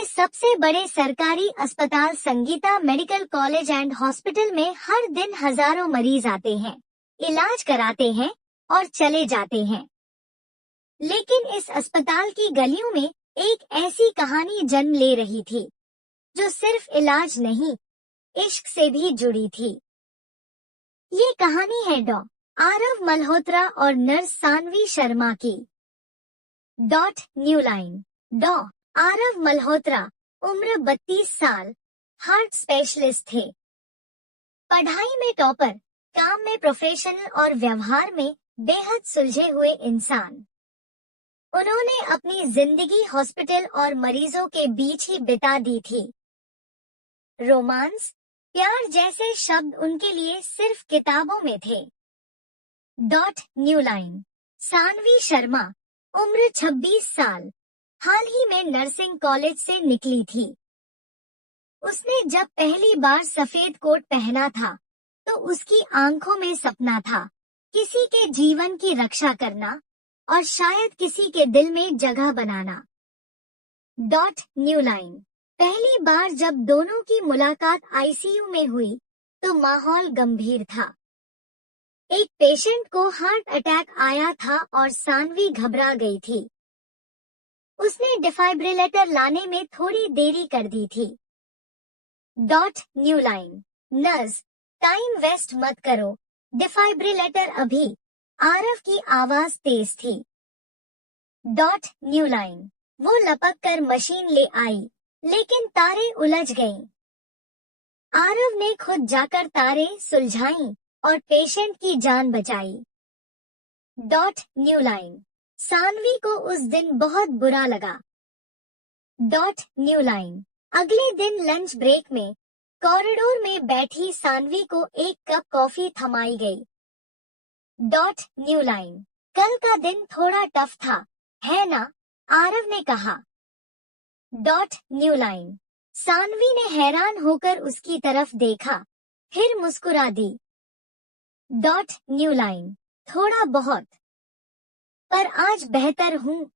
के सबसे बड़े सरकारी अस्पताल Sangeeta medical college and hospital में हर दिन हजारों मरीज आते हैं, इलाज कराते हैं और चले जाते हैं। लेकिन इस अस्पताल की गलियों में एक ऐसी कहानी जन्म ले रही थी, जो सिर्फ इलाज नहीं, इश्क से भी जुड़ी थी। ये कहानी है डॉ. आरव मल्होत्रा और नर्स सानवी शर्मा की। New line. डॉ. आरव मल्होत्रा, उम्र 32 साल, हार्ट स्पेशलिस्ट थे। पढ़ाई में टॉपर, काम में प्रोफेशनल और व्यवहार में बेहद सुलझे हुए इंसान। उन्होंने अपनी जिंदगी हॉस्पिटल और मरीजों के बीच ही बिता दी थी। रोमांस, प्यार जैसे शब्द उनके लिए सिर्फ किताबों में थे। New line. सानवी शर्मा, उम्र 26 साल, हाल ही में नर्सिंग कॉलेज से निकली थी। उसने जब पहली बार सफेद कोट पहना था, तो उसकी आंखों में सपना था, किसी के जीवन की रक्षा करना और शायद किसी के दिल में जगह बनाना। New line. पहली बार जब दोनों की मुलाकात आईसीयू में हुई, तो माहौल गंभीर था। एक पेशेंट को हार्ट अटैक आया था और सानवी घबरा गई थी। उसने डिफाइब्रिलेटर लाने में थोड़ी देरी कर दी थी। New line. Nurse, time waste मत करो, डिफाइब्रिलेटर अभी। आरव की आवाज तेज थी। New line. वो लपक कर मशीन ले आई, लेकिन तारे उलझ गईं। आरव ने खुद जाकर तारे सुलझाईं और पेशेंट की जान बचाई। New line. सानवी को उस दिन बहुत बुरा लगा। New line. अगले दिन लंच ब्रेक में कॉरिडोर में बैठी सानवी को एक कप कॉफी थमाई गई। New line. कल का दिन थोड़ा टफ था, है ना? आरव ने कहा। New line. सानवी ने हैरान होकर उसकी तरफ देखा, फिर मुस्कुरा दी। New line. थोड़ा बहुत, पर आज बेहतर हूँ।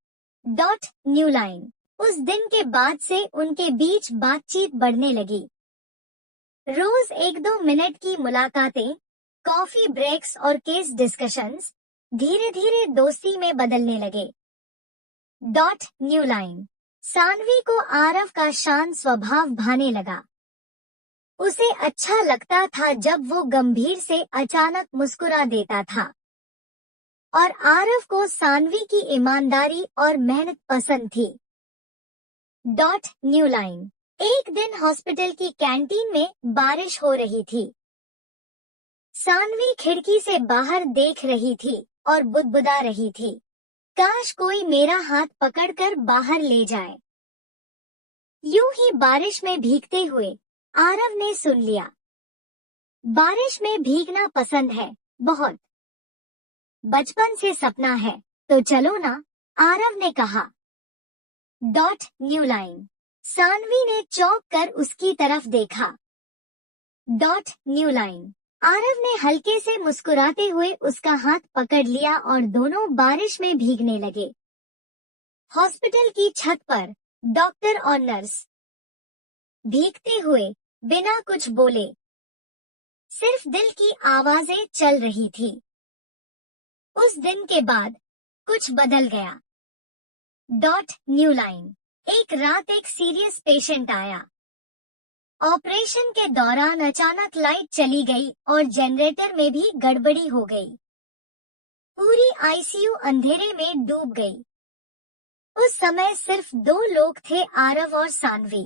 New line. उस दिन के बाद से उनके बीच बातचीत बढ़ने लगी। रोज 1-2 मिनट की मुलाकातें, कॉफी ब्रेक्स और केस डिस्कशंस धीरे धीरे दोस्ती में बदलने लगे। New line. सानवी को आरव का शांत स्वभाव भाने लगा। उसे अच्छा लगता था जब वो गंभीर से अचानक मुस्कुरा देता था। और आरव को सानवी की ईमानदारी और मेहनत पसंद थी। New line. एक दिन हॉस्पिटल की कैंटीन में बारिश हो रही थी। सानवी खिड़की से बाहर देख रही थी और बुदबुदा रही थी, काश कोई मेरा हाथ पकड़कर बाहर ले जाए। यूं ही बारिश में भीगते हुए आरव ने सुन लिया। बारिश में भीगना पसंद है, बहुत। बचपन से सपना है, तो चलो ना, आरव ने कहा। New line. सानवी ने चौंक कर उसकी तरफ देखा। New line. आरव ने हल्के से मुस्कुराते हुए उसका हाथ पकड़ लिया और दोनों बारिश में भीगने लगे। हॉस्पिटल की छत पर डॉक्टर और नर्स भीगते हुए बिना कुछ बोले, सिर्फ दिल की आवाजें चल रही थी। उस दिन के बाद कुछ बदल गया। New line. एक रात एक सीरियस पेशेंट आया। ऑपरेशन के दौरान अचानक लाइट चली गई और जनरेटर में भी गड़बड़ी हो गई। पूरी आईसीयू अंधेरे में डूब गई। उस समय सिर्फ 2 लोग थे, आरव और सानवी।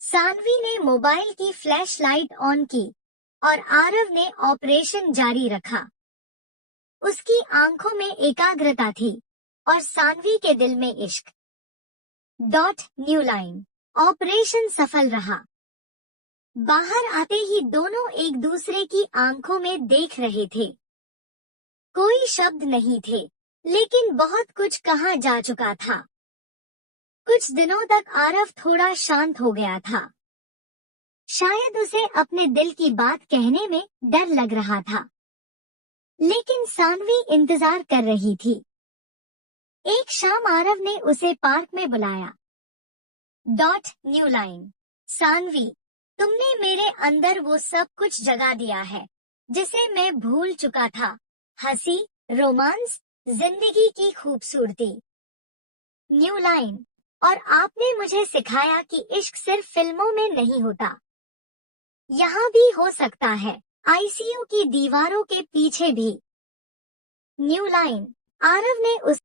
सानवी ने मोबाइल की फ्लैश लाइट ऑन की और आरव ने ऑपरेशन जारी रखा। उसकी आंखों में एकाग्रता थी और सानवी के दिल में इश्क। New line. ऑपरेशन सफल रहा। बाहर आते ही दोनों एक दूसरे की आंखों में देख रहे थे। कोई शब्द नहीं थे, लेकिन बहुत कुछ कहा जा चुका था। कुछ दिनों तक आरव थोड़ा शांत हो गया था। शायद उसे अपने दिल की बात कहने में डर लग रहा था। लेकिन सानवी इंतजार कर रही थी। एक शाम आरव ने उसे पार्क में बुलाया। New line. सानवी, तुमने मेरे अंदर वो सब कुछ जगा दिया है जिसे मैं भूल चुका था। हंसी, रोमांस, जिंदगी की खूबसूरती। New line. और आपने मुझे सिखाया कि इश्क सिर्फ फिल्मों में नहीं होता, यहाँ भी हो सकता है, आईसीयू की दीवारों के पीछे भी। New line. आरव ने उस